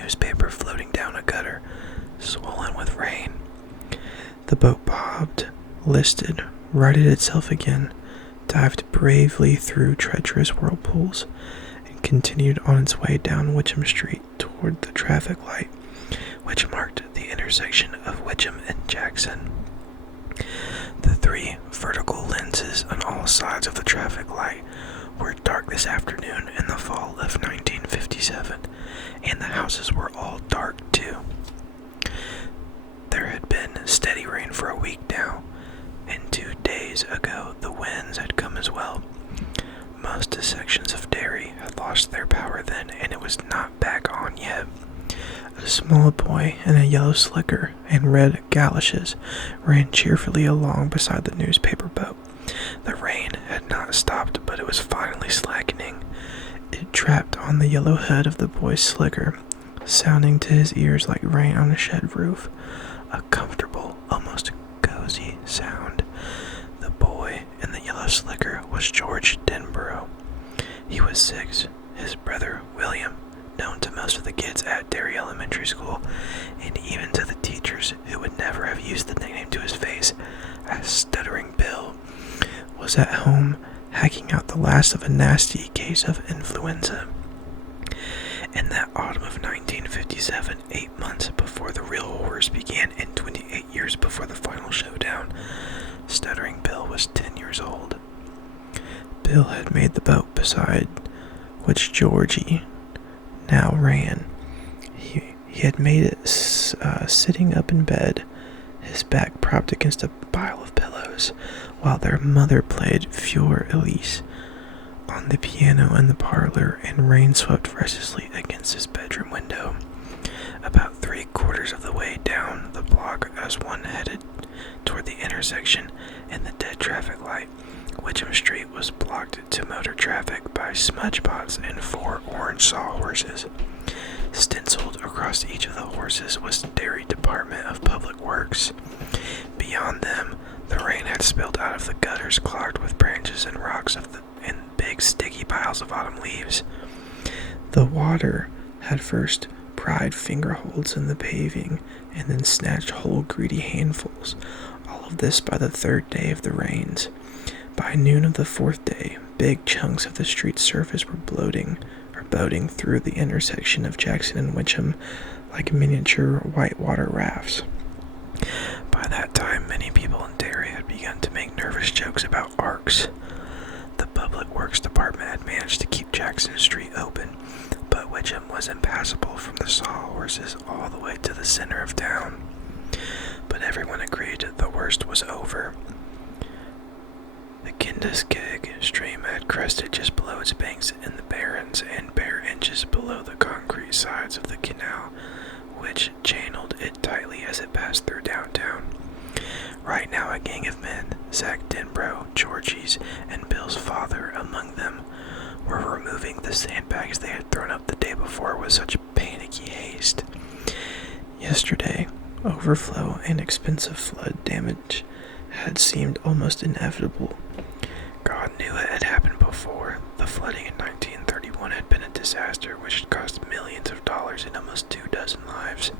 newspaper floating down a gutter, swollen with rain. The boat bobbed, listed, righted itself again, dived bravely through treacherous whirlpools, and continued on its way down Witcham Street toward the traffic light, which marked the intersection of Witcham and Jackson. The three vertical lenses on all sides of the traffic light were dark this afternoon in the fall of 1957, and the houses were all dark too. There had been steady rain for a week now, and 2 days ago the winds had come as well. Most sections of Derry had lost their power then, and it was not back on yet. A small boy in a yellow slicker and red galoshes ran cheerfully along beside the newspaper boat. The rain had not stopped, but it was finally slackening. It trapped on the yellow hood of the boy's slicker, sounding to his ears like rain on a shed roof. A comfortable, almost cozy sound. The boy in the yellow slicker was George Denborough. He was 6. His brother, William, known to most of the kids at Derry Elementary School, and even to the teachers who would never have used the nickname to his face, as Stuttering Bill, was at home hacking out the last of a nasty case of influenza. In that autumn of 1957, 8 months before the real horrors began and 28 years before the final showdown, Stuttering Bill was 10 years old. Bill had made the boat beside which Georgie now ran. He had made it sitting up in bed, his back propped against a pile of pillows, while their mother played Fior Elise on the piano in the parlor, and rain swept restlessly against his bedroom window. About 3/4 of the way down the block, as one headed toward the intersection and the dead traffic light, Witcham Street was blocked to motor traffic by smudge pots and 4 orange sawhorses. Stenciled across each of the horses was Derry Department of Public Works. Beyond them, the rain had spilled out of the gutters clogged with branches and rocks and big sticky piles of autumn leaves. The water had first pried fingerholds in the paving and then snatched whole greedy handfuls, all of this by the 3rd day of the rains. By noon of the 4th day, big chunks of the street's surface were boating through the intersection of Jackson and Witcham like miniature whitewater rafts. By that time, many people in Derry had begun to make nervous jokes about arcs. The Public Works Department had managed to keep Jackson Street open, but Witcham was impassable from the sawhorses all the way to the center of town. But everyone agreed the worst was over. The Kindiskeg stream had crested just below its banks in the barrens and bare inches below the concrete sides of the canal, which channeled it tightly as it passed through downtown. Right now a gang of men, Zach Denborough, Georgie's, and Bill's father among them, were removing the sandbags they had thrown up the day before with such panicky haste. Yesterday, overflow and expensive flood damage had seemed almost inevitable. God knew it had happened before. The flooding in 1931 had been a disaster which had cost millions of dollars and almost 24 lives.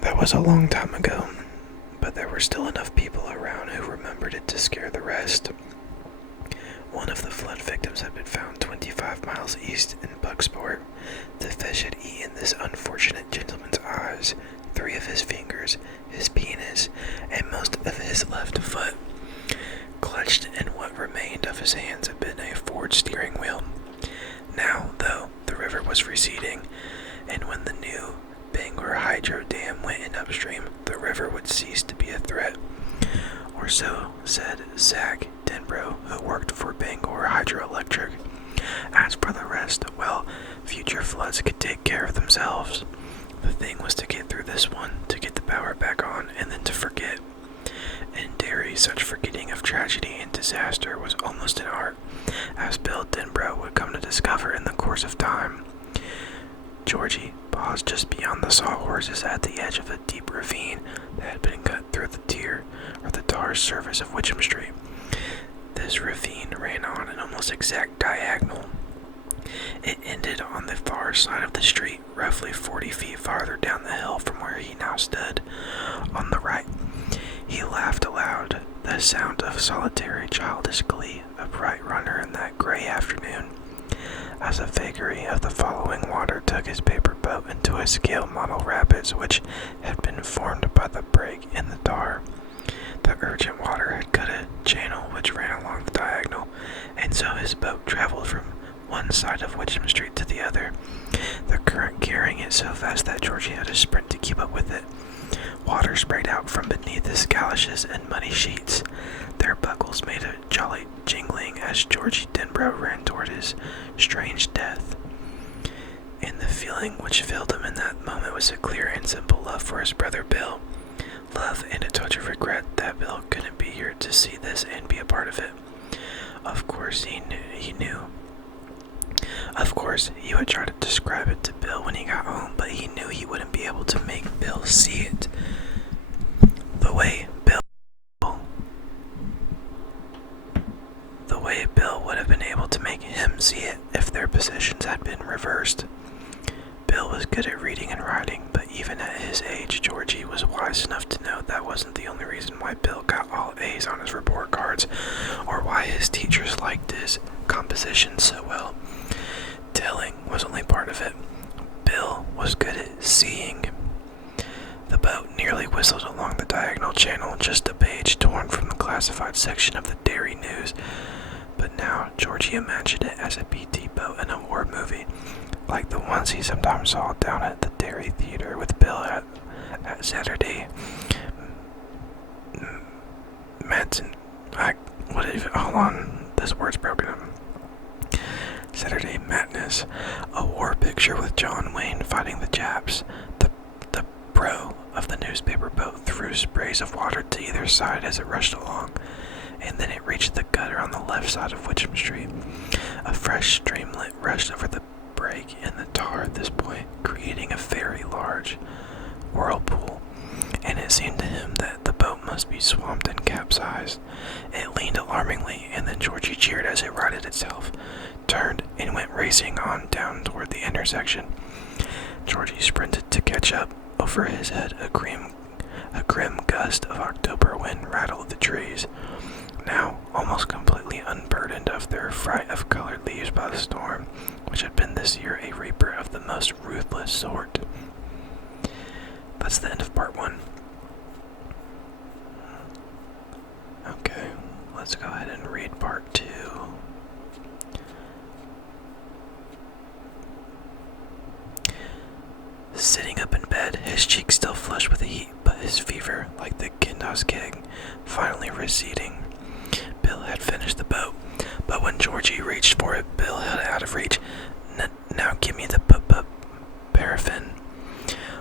That was a long time ago, but there were still enough people around who remembered it to scare the rest. One of the flood victims had been found 25 miles east in Bucksport. The fish had eaten this unfortunate gentleman's eyes, 3 of his fingers, his penis, and most of his left foot. Clutched in what remained of his hands had been a Ford steering wheel. Now, though, the river was receding, and when the new Bangor Hydro Dam went in upstream, the river would cease to be a threat. Or so said Zach Denborough, who worked for Bangor Hydroelectric. As for the rest, well, future floods could take care of themselves. The thing was to get through this one, to get the power back on, and then to forget. In Derry, such forgetting of tragedy and disaster was almost an art, as Bill Denborough would come to discover in the course of time. Georgie paused just beyond the sawhorses at the edge of a deep ravine that had been cut through the tar surface of Witcham Street. This ravine ran on an almost exact diagonal. It ended on the far side of the street, roughly 40 feet farther down the hill from where he now stood. On the right, he laughed aloud, the sound of solitary childish glee, a bright runner in that gray afternoon. As a vagary of the following water took his paper boat into a scale model rapids which had been formed by the break in the tar. The urgent water had cut a channel which ran along the diagonal, and so his boat traveled from one side of Witcham Street to the other, the current carrying it so fast that Georgie had to sprint to keep up with it. Water sprayed out from beneath his galoshes and muddy sheets. Their buckles made a jolly jingling as Georgie Denbrough ran toward his strange death. And the feeling which filled him in that moment was a clear and simple love for his brother Bill. Love and a touch of regret that Bill couldn't be here to see this and be a part of it. Of course, he knew. Of course, he would try to describe it to Bill when he got home, but he knew he wouldn't be able to make Bill see it the way Bill would have been able to make him see it if their positions had been reversed. Bill was good at reading and writing, but even at his age, Georgie was wise enough to know that wasn't the only reason why Bill got all A's on his report cards, or why his teachers liked his composition so well. Telling was only part of it. Bill was good at seeing. The boat nearly whistled along the diagonal channel, just a page torn from the classified section of the Derry News. But now Georgie imagined it as a PT boat in a war movie, like the ones he sometimes saw down at the Derry Theater with Bill at Saturday. Hold on, this word's broken up. Saturday Madness, a war picture with John Wayne fighting the Japs. The prow of the newspaper boat threw sprays of water to either side as it rushed along, and then it reached the gutter on the left side of Witcham Street. A fresh streamlet rushed over the break in the tar at this point, creating a very large whirlpool, and it seemed to him that the boat must be swamped and capsized. It leaned alarmingly, and then Georgie cheered as it righted itself, turned, and went racing on down toward the intersection. Georgie sprinted to catch up. Over his head, a grim gust of October wind rattled the trees, now almost completely unburdened of their fright of colored leaves by the storm, which had been this year a reaper of the most ruthless sort. That's the end of part 1. Okay, let's go ahead and read part 2. Sitting up in bed, his cheeks still flushed with the heat, but his fever, like the Kindos keg, finally receding. Bill had finished the boat, but when Georgie reached for it, Bill held it out of reach. Now give me the paraffin.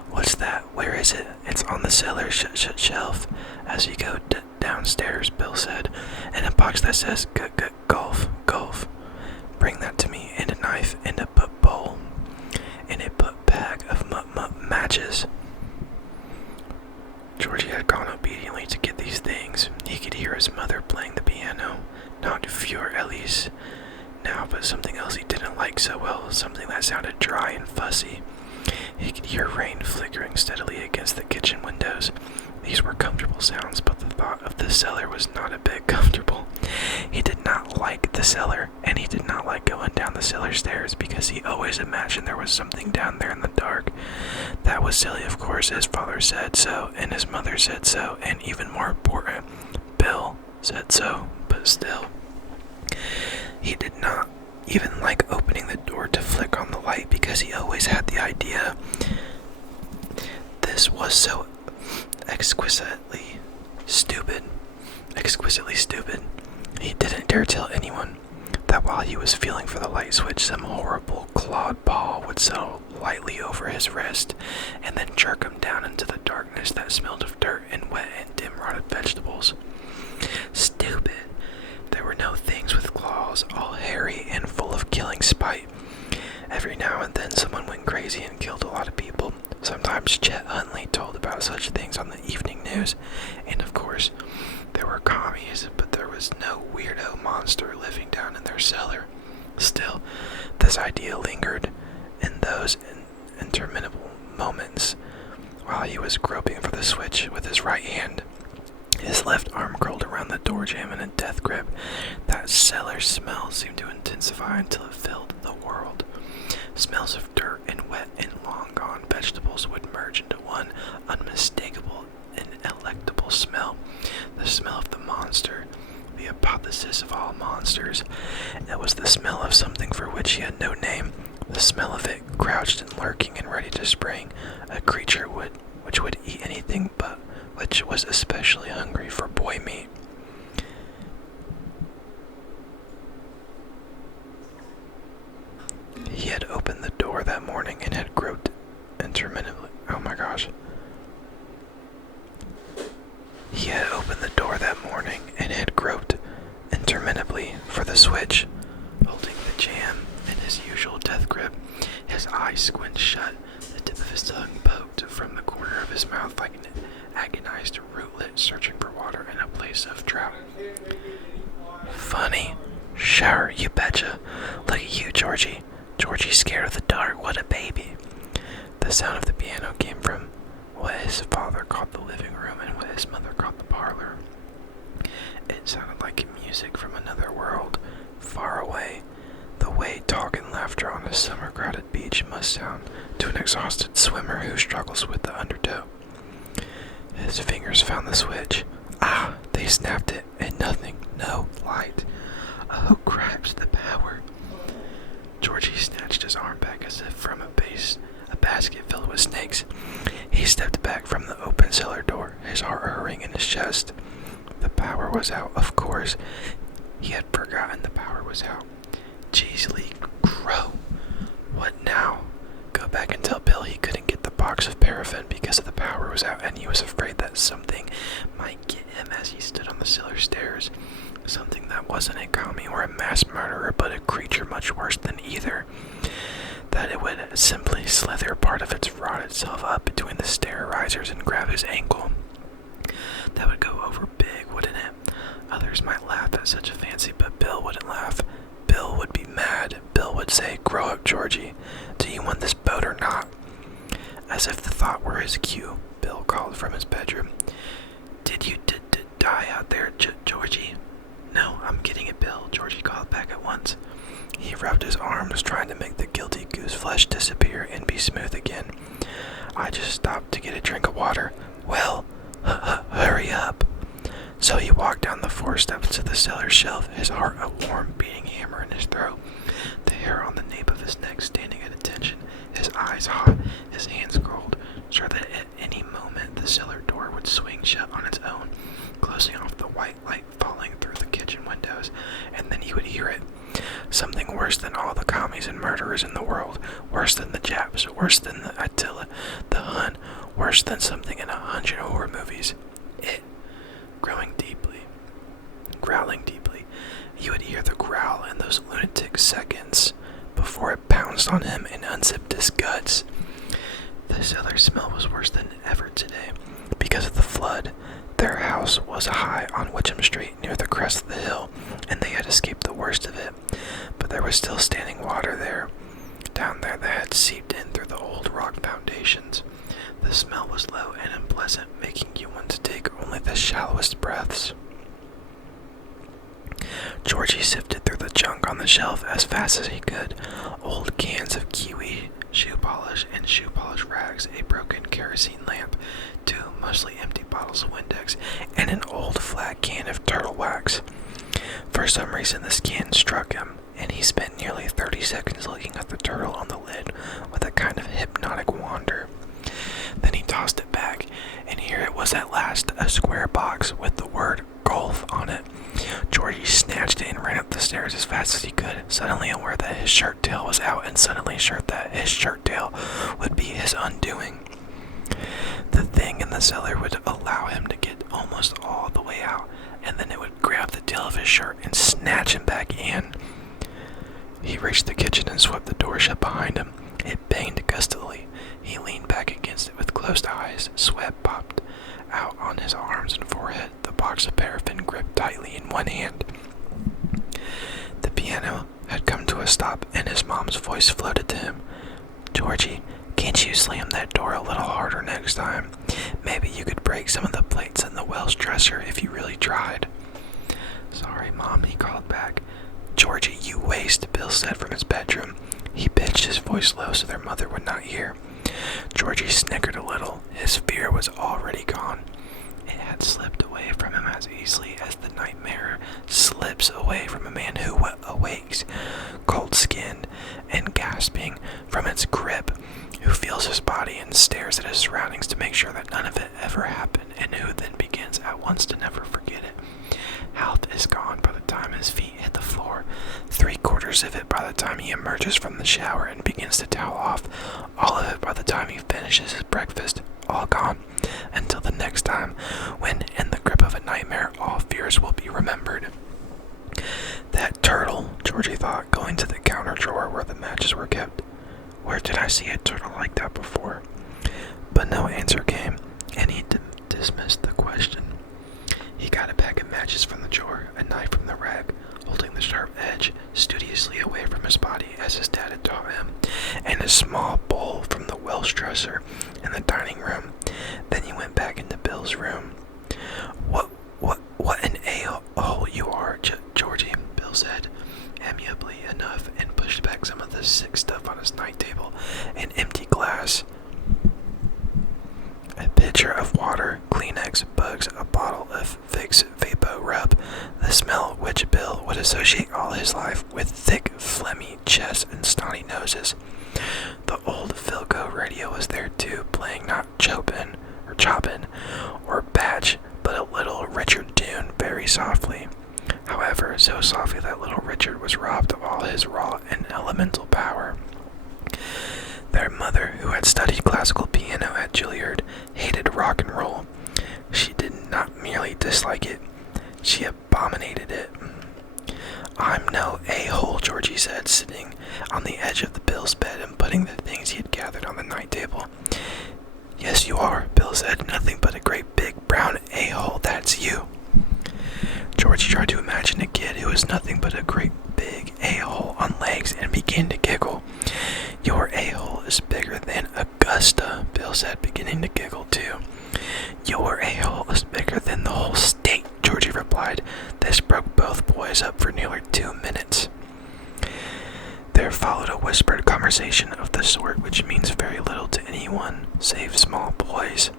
What's that? Where is it? It's on the cellar shelf. As you go downstairs, Bill said, in a box that says golf. Bring that to me, and a knife, and a bowl, and a bag of matches. Georgie had gone obediently to get these things. He could hear his mother playing the piano, not Fior Elise now, but something else he didn't like so well, something that sounded dry and fussy. He could hear rain flickering steadily against the kitchen windows. These were comfortable sounds, but the thought of the cellar was not a bit comfortable. He did not like the cellar, and he did not like going down the cellar stairs because he always imagined there was something down there in the dark. That was silly, of course. His father said so, and his mother said so, and even more important, Bill said so, but still. He did not even like opening the door to flick on the light because he always had the idea this was so exquisitely stupid. He didn't dare tell anyone that while he was feeling for the light switch, some horrible clawed paw would settle lightly over his wrist and then jerk him down into the darkness that smelled of dirt and wet and dim-rotted vegetables. Stupid. There were no things with claws, all hairy and full of killing spite. Every now and then someone went crazy and killed a lot of people. Sometimes Chet Huntley told about such things on the evening news, and of course, there were commies, but there was no weirdo monster living down in their cellar. Still, this idea while he was groping for the switch with his right hand. His left arm curled around the door jamb in a death grip. That cellar smell seemed to intensify until it filled the world. Smells of dirt and wet and long-gone vegetables would merge into one unmistakable and electable smell. The smell of the monster, the apotheosis of all monsters. It was the smell of something for which he had no name. The smell of it, crouched and lurking and ready to spring. A creature which would eat anything but which was especially hungry for boy meat. He had opened the door that morning and had groped interminably. Oh my gosh. He had opened the door that morning and had groped interminably for the switch, holding the jam in his usual death grip, his eyes squinted shut, the tip of his tongue poked from the corner of his mouth like an agonized rootlet searching for water in a place of drought. Funny. Shower, you betcha. Look at you, Georgie. Georgie's scared of the dark. What a baby. The sound of the piano came from what his father called the living room and what his mother called the parlor. It sounded like music from another world, far away, the way talk and laughter on a summer-crowded beach must sound to an exhausted swimmer who struggles with the undertow. His fingers found the switch. Ah, they snapped it, and nothing, no light. Oh, cripes, the power. Georgie snatched his arm back as if from a basket filled with snakes. He stepped back from the open cellar door, his heart hurrying in his chest. The power was out, of course. He had forgotten the power was out. Jeez, Lee, crow. What now? Go back and tell Bill he couldn't get the box of paraffin because the power was out, and he was afraid that something might get him as he stood on the cellar stairs. Something that wasn't a commie or a mass murderer, but a creature much worse than either. That it would simply slither part of its rotted self up between the stair risers and grab his ankle. That would go over big, wouldn't it? Others might laugh at such a fancy, but Bill wouldn't laugh. Bill would be mad. Bill would say, "Grow up, Georgie. Do you want this boat or not?" As if the thought were his cue, Bill called from his bedroom. "Did you die out there, Georgie?" "No, I'm getting it, Bill," Georgie called back at once. He rubbed his arms, trying to make the guilty goose flesh disappear and be smooth again. "I just stopped to get a drink of water." "Well, hurry up." So he walked down the 4 steps to the cellar shelf, his heart a warm, beating hammer in his throat, the hair on the nape of his neck standing at attention, his eyes hot, his hands cold, sure that at any moment the cellar door would swing shut on its own, closing off the white light falling through the kitchen windows, and then he would hear it. Something worse than all the commies and murderers in the world, worse than the Japs, worse than the Attila, the Hun, worse than something in 100 horror movies. It, growling deeply. You would hear the growl in those lunatic seconds before it pounced on him and unzipped his guts. The cellar smell was worse than ever today. Because of the flood, their house was high on Witcham Street near the crest of the hill, and they had escaped the worst of it. But there was still standing water there, down there that had seeped in through the old rock foundations. The smell was low and unpleasant, making you want to take only the shallowest breaths. Georgie sifted through the junk on the shelf as fast as he could. Old cans of kiwi, shoe polish rags, a broken kerosene lamp, 2 mostly empty bottles of Windex, and an old flat can of turtle wax. For some reason this can struck him, and he spent nearly 30 seconds looking at the turtle on the lid with a kind of hypnotic wonder. Then he tossed it back, and here it was at last, a square box with the word golf on it. Georgie snatched it and ran up the stairs as fast as he could, suddenly aware that his shirt tail was out and suddenly sure that his shirt tail would be his undoing. The thing in the cellar would allow him to get almost all the way out, and then it would grab the tail of his shirt and snatch him back in. He reached the kitchen and swept the door shut behind him. It banged gustily. He leaned back against it with closed eyes. Sweat popped out on his arms and forehead, the box of paraffin gripped tightly in one hand. The piano had come to a stop, and his mom's voice floated to him. "Georgie, can't wish you slammed that door a little harder next time. Maybe you could break some of the plates in the Welsh dresser if you really tried. Sorry, Mom, he called back. Georgie, you waste, Bill said from his bedroom. He pitched his voice low so their mother would not hear. Georgie snickered a little. His fear was already gone. It had slipped away from him as easily as the nightmare slips away from a man who awakes, cold-skinned and gasping from its grip, who feels his body and stares at his surroundings to make sure that none of it ever happened, and who then begins at once to never forget it. Health is gone by the time his feet hit the floor, 3/4 of it by the time he emerges from the shower and begins to towel off, all of it by the time he finishes his breakfast, all gone, until the next time, when, in the grip of a nightmare, all fears will be remembered. That turtle, Georgie thought, going to the counter drawer where the matches were kept. Where did I see a turtle like that before? But no answer came, and he dismissed the question. He got a pack of matches from the drawer, a knife from the rack, holding the sharp edge studiously away from his body as his dad had taught him, and a small bowl from the Welsh dresser in the dining room. Then he went back into Bill's room. What an a-hole you are, Georgie, Bill said, amiably enough, and pushed back some of the sick stuff on his night table, an empty glass, a pitcher of water, Kleenex, bugs, a bottle of Vicks Vapo Rub, the smell which Bill would associate all his life with thick, phlegmy chests and snotty noses. The old Philco radio was there too, playing not Chopin or Batch, but a little Richard tune very softly. However, so softly that little Richard was robbed of all his raw and elemental power. Their mother, who had studied classical piano at Juilliard, hated rock and roll. She did not merely dislike it, she abominated it. I'm no a-hole, Georgie said, sitting on the edge of the Bill's bed and putting the things he had gathered on the night table. Yes, you are, Bill said, nothing but a great big brown a-hole, that's you. Georgie tried to imagine a kid who was nothing but a great big a-hole on legs and began to giggle. Your a-hole is bigger than Augusta, Bill said, beginning to giggle too. Your a-hole is bigger than the whole state, Georgie replied. This broke both boys up for nearly 2 minutes. There followed a whispered conversation of the sort which means very little to anyone save small boys.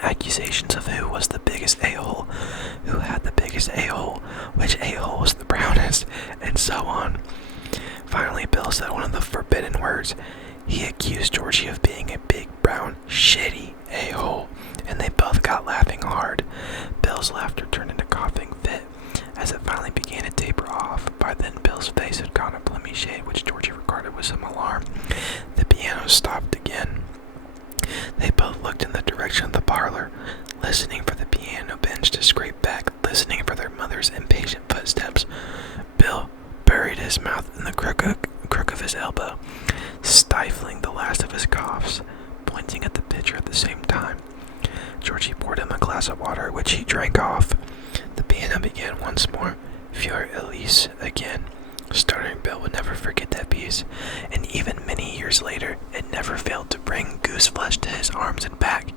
Accusations of who was the biggest a-hole, who had the biggest a-hole, which a-hole was the brownest, and so on. Finally, Bill said one of the forbidden words. He accused Georgie of being a big, brown, shitty a-hole, and they both got laughing hard. Bill's laughter turned into a coughing fit as it finally began to taper off. By then, Bill's face had gone a plummy shade, which Georgie regarded with some alarm. The piano stopped again. They both looked in the direction of the parlor, listening for the piano bench to scrape back, listening for their mother's impatient footsteps. Bill buried his mouth in the crook of his elbow, stifling the last of his coughs, pointing at the pitcher at the same time. Georgie poured him a glass of water, which he drank off. The piano began once more, Fior Elise again. Stuttering Bill would never forget that piece, and even many years later, it never failed to bring goose flesh to his arms and back.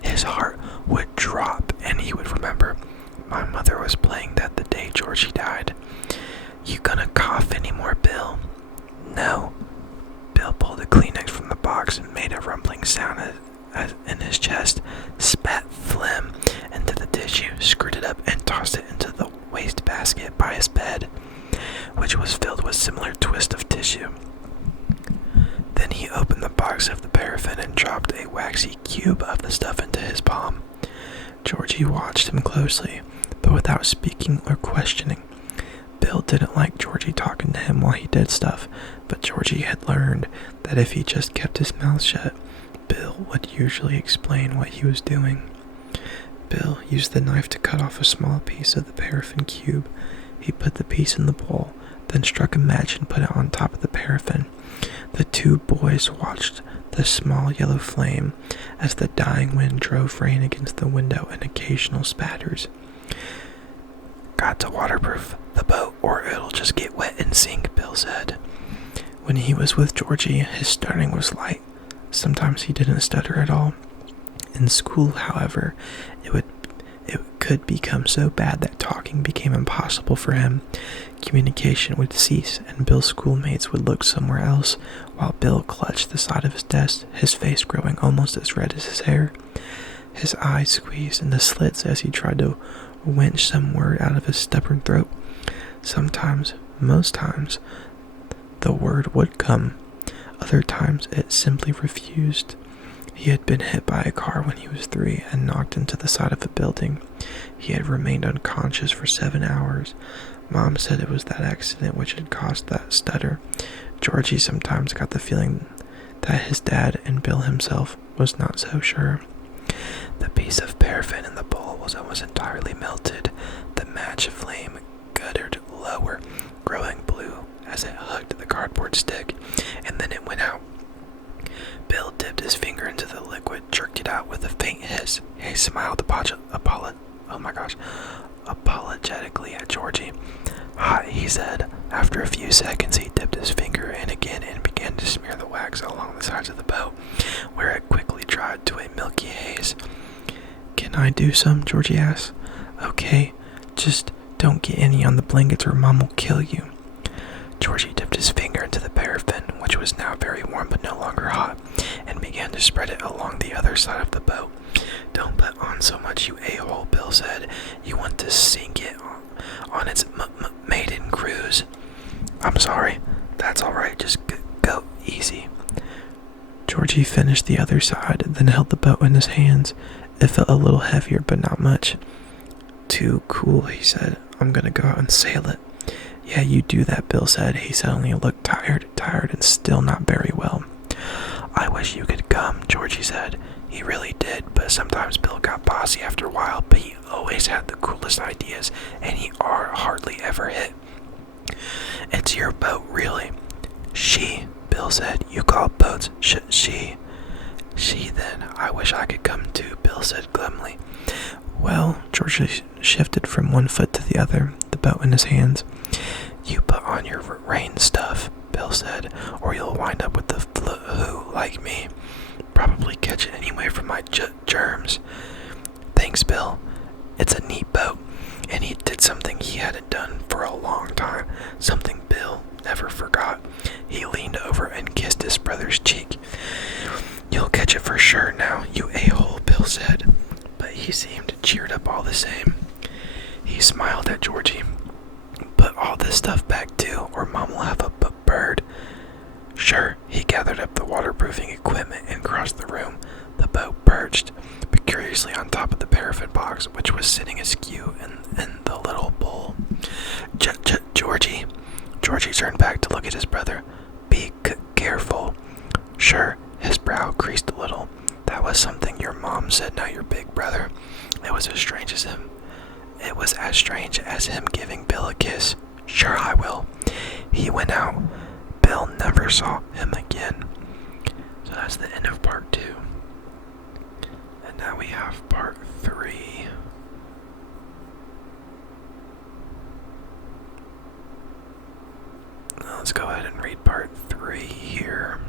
His heart would drop, and he would remember, my mother was playing that the day Georgie died. You gonna cough anymore, Bill? No. Bill pulled a Kleenex from the box and made a rumbling sound in his chest, spat phlegm into the tissue, screwed it up, and tossed it into the wastebasket by his bed, which was filled with similar twist of tissue. Then he opened the box of the paraffin and dropped a waxy cube of the stuff into his palm. Georgie watched him closely, but without speaking or questioning. Bill didn't like Georgie talking to him while he did stuff, but Georgie had learned that if he just kept his mouth shut, Bill would usually explain what he was doing. Bill used the knife to cut off a small piece of the paraffin cube. He put the piece in the bowl, then struck a match and put it on top of the paraffin. The two boys watched the small yellow flame as the dying wind drove rain against the window and occasional spatters. Got to waterproof the boat or it'll just get wet and sink, Bill said. When he was with Georgie, his stuttering was light, Sometimes he didn't stutter at all. In school, however, it could become so bad that talking became impossible for him. Communication would cease, and Bill's schoolmates would look somewhere else, while Bill clutched the side of his desk, his face growing almost as red as his hair. His eyes squeezed into slits as he tried to winch some word out of his stubborn throat. Sometimes, most times, the word would come. Other times, it simply refused. He had been hit by a car when he was 3 and knocked into the side of a building. He had remained unconscious for 7 hours. Mom said it was that accident which had caused that stutter. Georgie sometimes got the feeling that his dad and Bill himself was not so sure. The piece of paraffin in the bowl was almost entirely melted. The match flame guttered lower, growing blue as it hugged the cardboard stick, and then it went out. Bill dipped his finger into the liquid, jerked it out with a faint hiss. He smiled apologetically at Georgie. "Hot," he said. After a few seconds, he dipped his finger in again and began to smear the wax along the sides of the boat, where it quickly dried to a milky haze. "Can I do some?" Georgie asked. "Okay, just don't get any on the blankets or Mom will kill you." Georgie dipped his finger into the paraffin, which was now very warm but no longer hot, and began to spread it along the other side of the boat. "Don't put on so much, you a-hole," Bill said. "You want to sink it on its maiden cruise." "I'm sorry." "That's all right. Just go easy." Georgie finished the other side, then held the boat in his hands. It felt a little heavier, but not much. "Too cool," he said. "I'm gonna go out and sail it." "Yeah, you do that," Bill said. He suddenly looked tired and still not very well. "I wish you could come," Georgie said. He really did, but sometimes Bill got bossy after a while, but he always had the coolest ideas, and he hardly ever hit. "It's your boat, really." "She," Bill said. "You call boats she." "She, then. I wish I could come too," Bill said glumly. "Well," Georgie shifted from one foot to the other, the boat in his hands. "You put on your rain stuff," Bill said, "or you'll wind up with the flu like me. Probably catch it anyway from my germs." "Thanks, Bill. It's a neat boat." And he did something he hadn't done for a long time, something Bill never forgot. He leaned over and kissed his brother's cheek. "You'll catch it for sure now, you a-hole," Bill said, but he seemed cheered up all the same. He smiled at Georgie. "Put all this stuff back too, or Mom will have a bird." "Sure." He gathered up the waterproofing equipment and crossed the room. The boat perched precariously on top of the paraffin box, which was sitting askew in the little bowl. Georgie. Georgie turned back to look at his brother. "Be careful." "Sure." His brow creased a little. "That was something your mom said, not your big brother." It was as strange as him giving Bill a kiss. "Sure, I will." He went out. Bill never saw him again. So that's the end of part 2. And now we have part 3. Let's go ahead and read part 3 here.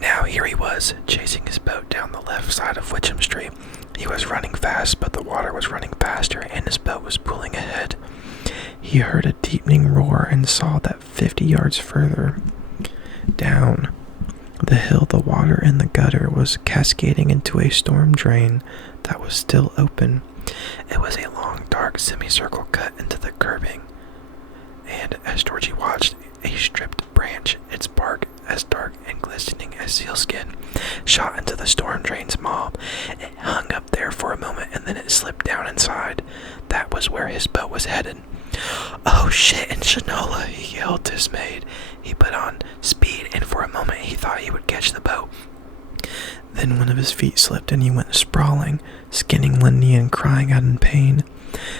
Now here he was, chasing his boat down the left side of Witcham Street. He was running fast, but the water was running faster, and his boat was pulling ahead. He heard a deepening roar and saw that 50 yards further down the hill, the water in the gutter was cascading into a storm drain that was still open. It was a long, dark semicircle cut into the curbing, and as Georgie watched, a stripped branch, its bark as dark and glistening as sealskin, shot into the storm drain's maw. It hung up there for a moment, and then it slipped down inside. That was where his boat was headed. "Oh shit, and Shanola!" he yelled, dismayed. He put on speed, and for a moment he thought he would catch the boat. Then one of his feet slipped and he went sprawling, skinning one knee and crying out in pain.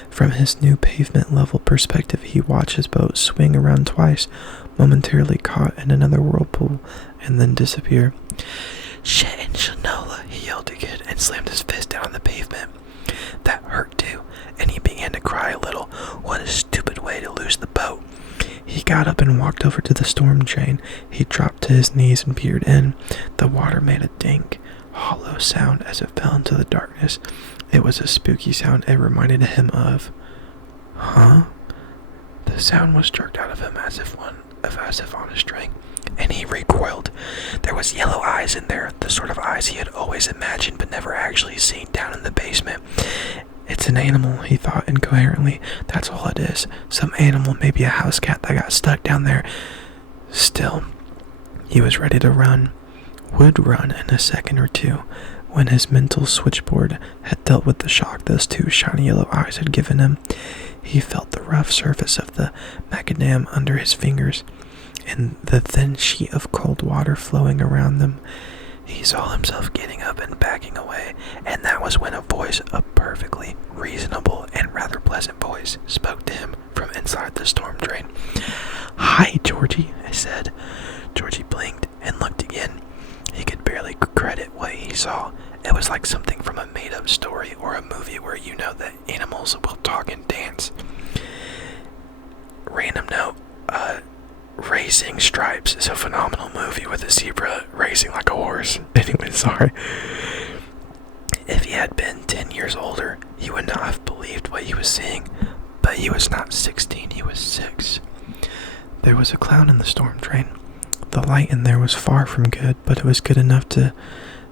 From his new pavement-level perspective, he watched his boat swing around twice, momentarily caught in another whirlpool, and then disappear. "Shit and Shanola!" he yelled again and slammed his fist down on the pavement. That hurt too, and he began to cry a little. What a stupid way to lose the boat. He got up and walked over to the storm drain. He dropped to his knees and peered in. The water made a dank, hollow sound as it fell into the darkness. It was a spooky sound it reminded him of. Huh? The sound was jerked out of him as if on a string, and he recoiled. There was yellow eyes in there, the sort of eyes he had always imagined but never actually seen down in the basement. It's an animal, he thought incoherently. That's all it is. Some animal, maybe a house cat that got stuck down there. Still, he was ready to run. Would run in a second or two. When his mental switchboard had dealt with the shock those two shiny yellow eyes had given him, he felt the rough surface of the macadam under his fingers, and the thin sheet of cold water flowing around them. He saw himself getting up and backing away, and that was when a voice, a perfectly reasonable and rather pleasant voice, spoke to him from inside the storm drain. "Hi, Georgie," I said. Georgie blinked and looked again. He could barely credit what he saw. It was like something from a made-up story or a movie where you know that animals will talk and dance. Random note, Racing Stripes is a phenomenal movie with a zebra racing like a horse. Anyway, sorry. If he had been 10 years older, he would not have believed what he was seeing. But he was not 16, he was 6. There was a clown in the storm drain. The light in there was far from good, but it was good enough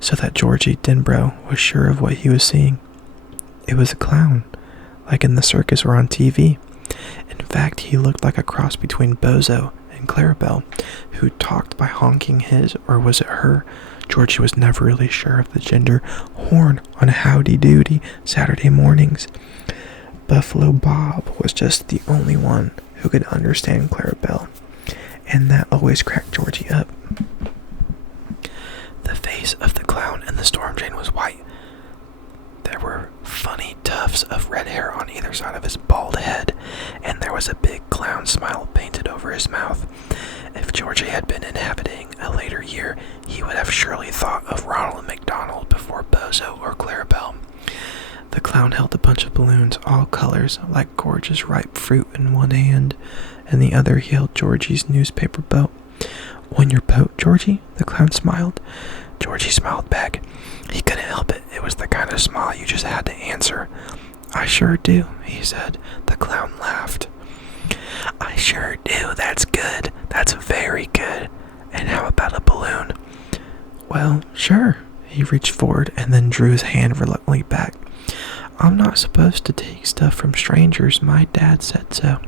so that Georgie Denbrough was sure of what he was seeing. It was a clown, like in the circus or on TV. In fact, he looked like a cross between Bozo and Clarabelle, who talked by honking his, or was it her? Georgie was never really sure of the gender, horn on Howdy Doody Saturday mornings. Buffalo Bob was just the only one who could understand Clarabelle, and that always cracked Georgie up. The face of the clown in the storm drain was white. There were funny tufts of red hair on either side of his bald head, and there was a big clown smile painted over his mouth. If Georgie had been inhabiting a later year, he would have surely thought of Ronald McDonald before Bozo or Clarabelle. The clown held a bunch of balloons, all colors, like gorgeous ripe fruit in one hand. In the other he held Georgie's newspaper boat. "On your boat, Georgie?" the clown smiled. Georgie smiled back. He couldn't help it. It was the kind of smile you just had to answer. "I sure do," he said. The clown laughed. "I sure do. That's good. That's very good. And how about a balloon?" "Well, sure." He reached forward and then drew his hand reluctantly back. "I'm not supposed to take stuff from strangers. My dad said so."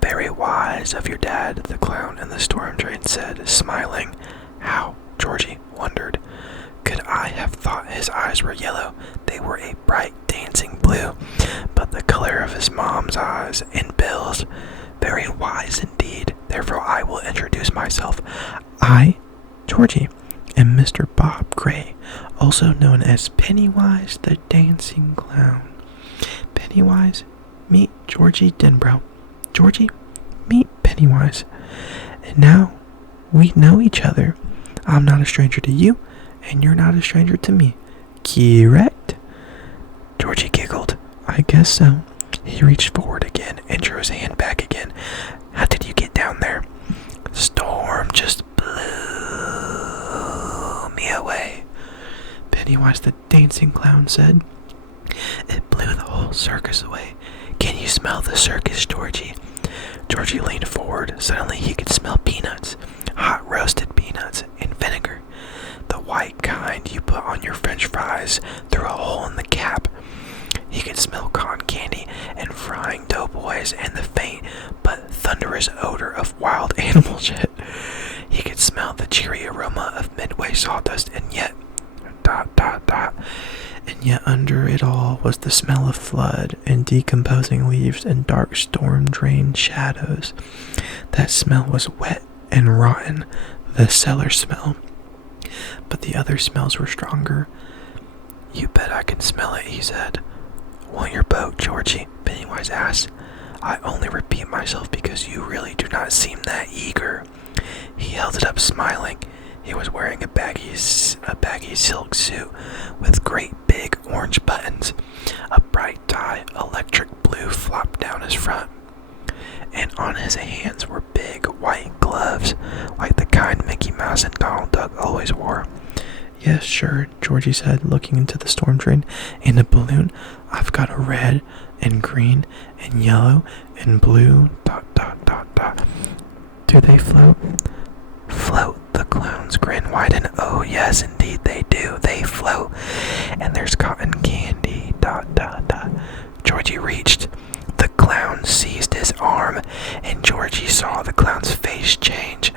"Very wise of your dad," the clown in the storm drain said, smiling. How? Georgie wondered. Could I have thought his eyes were yellow? They were a bright dancing blue, but the color of his mom's eyes and Bill's. Very wise indeed. Therefore I will introduce myself. I, Georgie, am Mr. Bob Gray, also known as Pennywise the Dancing Clown. Pennywise, meet Georgie Denbrough. Georgie, meet Pennywise. And now we know each other. I'm not a stranger to you, and you're not a stranger to me. Correct? Georgie giggled. I guess so. He reached forward again and drew his hand back again. How did you get down there? Storm just blew me away, Pennywise the Dancing Clown said. It blew the whole circus away. Can you smell the circus, Georgie? Georgie leaned forward. Suddenly he could smell peanuts, hot roasted peanuts, and vinegar. The white kind you put on your French fries through a hole in the cap. He could smell cotton candy and frying doughboys and the faint but thunderous odor of wild animal shit. He could smell the cheery aroma of Midway sawdust, and yet... ... And yet under it all was the smell of flood and decomposing leaves and dark storm-drained shadows. That smell was wet and rotten, the cellar smell. But the other smells were stronger. You bet I can smell it, he said. Want your boat, Georgie? Pennywise asked. I only repeat myself because you really do not seem that eager. He held it up, smiling. He was wearing a baggy silk suit with great big orange buttons. A bright tie, electric blue, flopped down his front. And On his hands were big white gloves, like the kind Mickey Mouse and Donald Duck always wore. Yes, sure, Georgie said, looking into the storm drain. In a balloon, I've got a red and green and yellow and blue ... Do they float? Float, the clown's grin widened. Oh, yes, indeed they do. They float. And there's cotton candy ... Georgie reached. The clown seized his arm, and Georgie saw the clown's face change.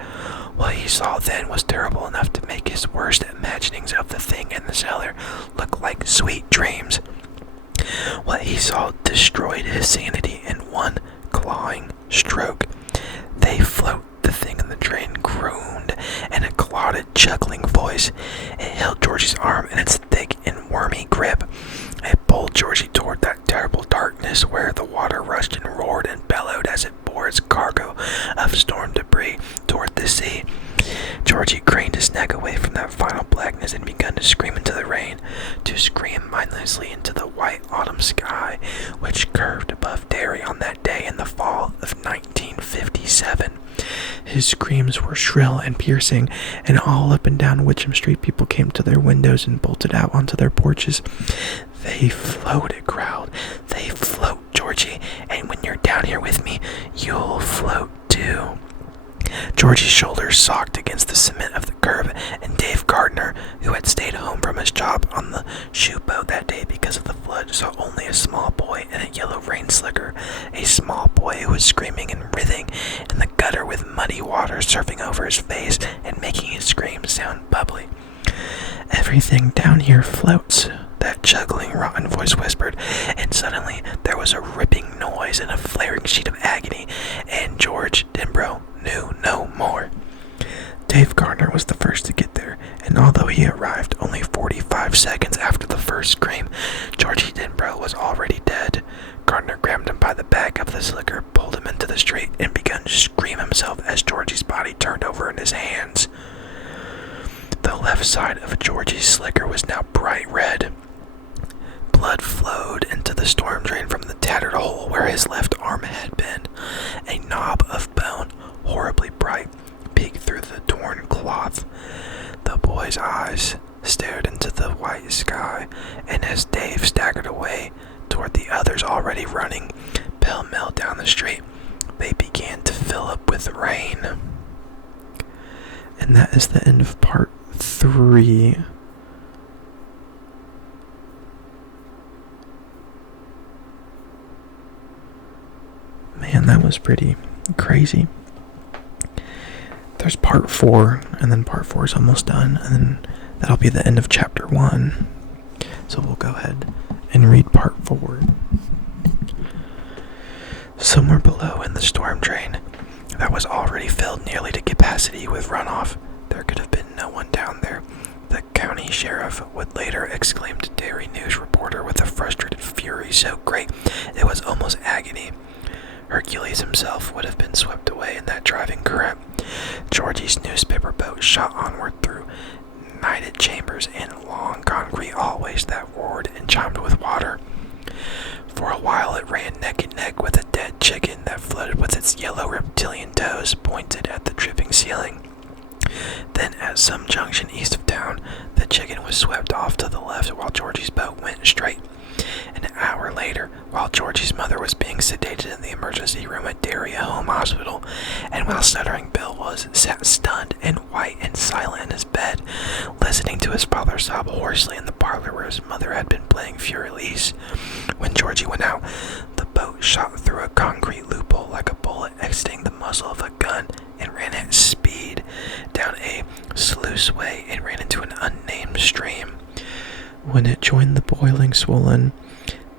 What he saw then was terrible enough to make his worst imaginings of the thing in the cellar look like sweet dreams. What he saw destroyed his sanity in one clawing stroke. They float, the thing in the drain groaned in a clotted, chuckling voice. It held Georgie's arm in its thick and wormy grip. It pulled Georgie toward that terrible darkness where the water rushed and roared and bellowed as it bore its cargo of storm debris toward the sea. Georgie craned his neck away from that final blackness and began to scream into the rain, to scream mindlessly into the white autumn sky which curved above Derry on that day in the fall of 1957. His screams were shrill and piercing, and all up and down Witcham Street people came to their windows and bolted out onto their porches. They float, it growled. They float, Georgie, and when you're down here with me, you'll float too. Georgie's shoulders socked against the cement of the curb, and Dave Gardner, who had stayed home from his job on the shoe boat that day because of the flood, saw only a small boy in a yellow rain slicker, a small boy who was screaming and writhing in the gutter with muddy water surfing over his face and making his screams sound bubbly. Everything down here floats, that juggling, rotten voice whispered, and suddenly there was a ripping noise and a flaring sheet of agony, and George Denbrough knew no more. Dave Gardner was the first to get there, and although he arrived only 45 seconds after the first scream, Georgie Denbrough was already dead. Gardner grabbed him by the back of the slicker, pulled him into the street, and began to scream himself as Georgie's body turned over in his hands. The left side of Georgie's slicker was now bright red. Blood flowed into the storm drain from the tattered hole where his left arm had been. A knob of bone, horribly bright, peeked through the torn cloth. The boy's eyes stared into the white sky, and as Dave staggered away toward the others already running pell-mell down the street, they began to fill up with rain. And that is the end of part 3. Man, that was pretty crazy. There's part 4, and then part 4 is almost done, and then that'll be the end of chapter 1. So we'll go ahead and read part 4. Somewhere below in the storm drain that was already filled nearly to capacity with runoff, there could have been no one down there. The county sheriff would later exclaim to Derry News reporter with a frustrated fury so great it was almost agony. Hercules himself would have been swept away in that driving current. Georgie's newspaper boat shot onward through nighted chambers and long concrete hallways that roared and chimed with water. For a while it ran neck and neck with a dead chicken that floated with its yellow reptilian toes pointed at the dripping ceiling. Then at some junction east of town, the chicken was swept off to the left while Georgie's boat went straight. An hour later, while Georgie's mother was being sedated in the emergency room at Derry Home Hospital, and while stuttering Bill sat stunned and white and silent in his bed, listening to his father sob hoarsely in the parlor where his mother had been playing Fur-Elise. When Georgie went out, the boat shot through a concrete loophole like a bullet exiting the muzzle of a gun and ran at speed down a sluiceway and ran into an unnamed stream. When it joined the boiling, swollen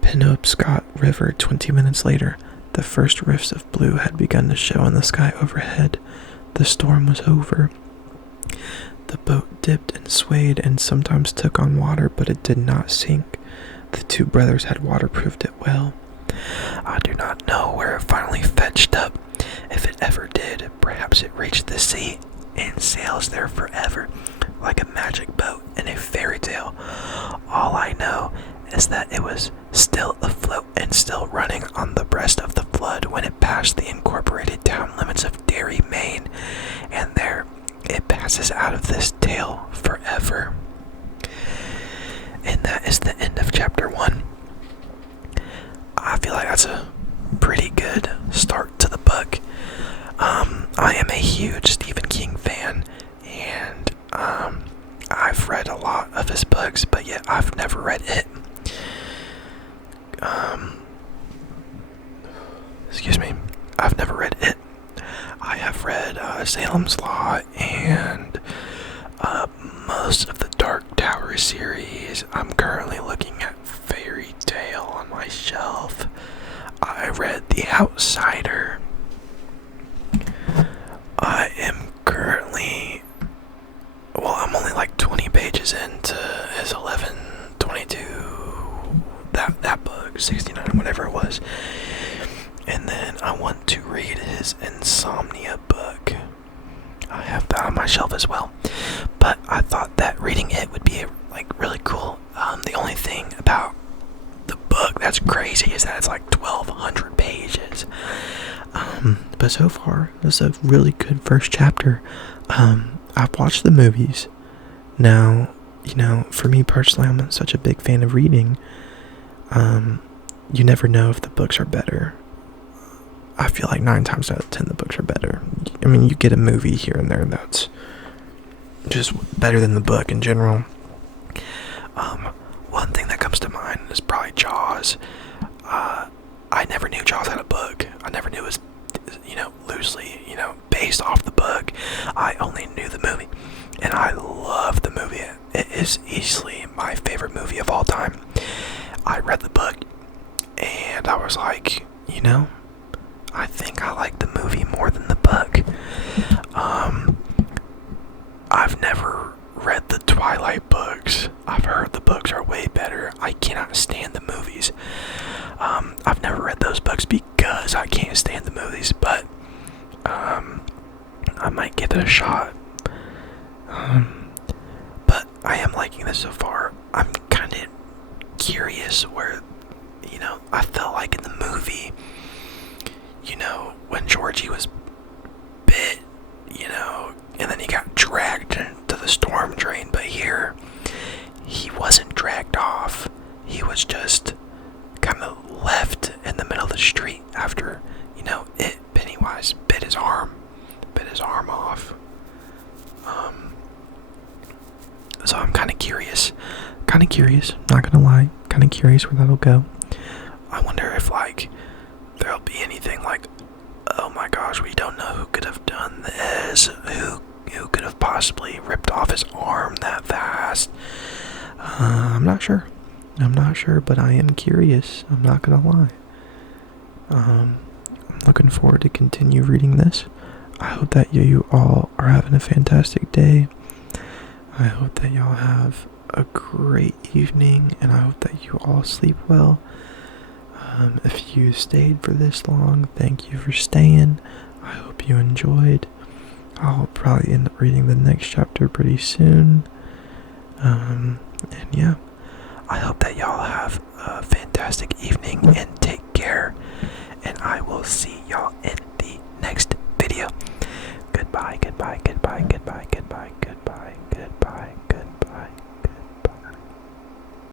Penobscot River 20 minutes later, the first rifts of blue had begun to show in the sky overhead. The storm was over. The boat dipped and swayed and sometimes took on water, but it did not sink. The two brothers had waterproofed it well. I do not know where it finally fetched up. If it ever did, perhaps it reached the sea and sails there forever, like a magic boat in a fairy tale. All I know is that it was still afloat and still running on the breast of the flood when it passed the incorporated town limits of Derry, Maine, and there it passes out of this tale forever. And that is the end of chapter 1. I feel like that's a pretty good start to the book. I am a huge Stephen King fan, and I've read a lot of his books, but yet I've never read it. Excuse me. I've never read it. I have read Salem's Lot and most of the Dark Tower series. I'm currently looking at Fairy Tale on my shelf. I read The Outsider. I am currently, I'm only like 20 pages into his 1122, that book, 69, whatever it was. And then I want to read his Insomnia book. I have that on my shelf as well. But I thought that reading it would be really cool. The only thing about the book that's crazy is that it's like 1,200 pages. But so far, this is a really good first chapter. I've watched the movies. Now, for me personally, I'm not such a big fan of reading. You never know if the books are better. I feel like 9 times out of 10 the books are better. I mean, you get a movie here and there that's just better than the book in general. One thing that comes to mind is probably Jaws. I never knew Jaws had a book. I never knew it was, loosely, based off the book. I only knew the movie, and I love the movie. It is easily my favorite movie of all time. I read the book, and I was like, I think I like the movie more than the book. I've never read the Twilight books. I've heard the books are way better. I cannot stand the movies. I've never read those books because I can't stand the movies, but I might give it a shot. But I am liking this so far. I'm kind of curious where, I felt like in the movie, when Georgie was bit, and then he got dragged into the storm drain, but here, he wasn't dragged off. He was just kind of left in the middle of the street after, Pennywise bit his arm off. So I'm kind of curious, not gonna lie, kind of curious where that'll go. I wonder if, there'll be anything like, oh my gosh, we don't know who could have done this, who could have possibly ripped off his arm that fast. I'm not sure, but I am curious, I'm not gonna lie. I'm looking forward to continue reading this. I hope that you all are having a fantastic day. I hope that y'all have a great evening, and I hope that you all sleep well. If you stayed for this long, thank you for staying. I hope you enjoyed. I'll probably end up reading the next chapter pretty soon. And yeah, I hope that y'all have a fantastic evening and take care. And I will see y'all in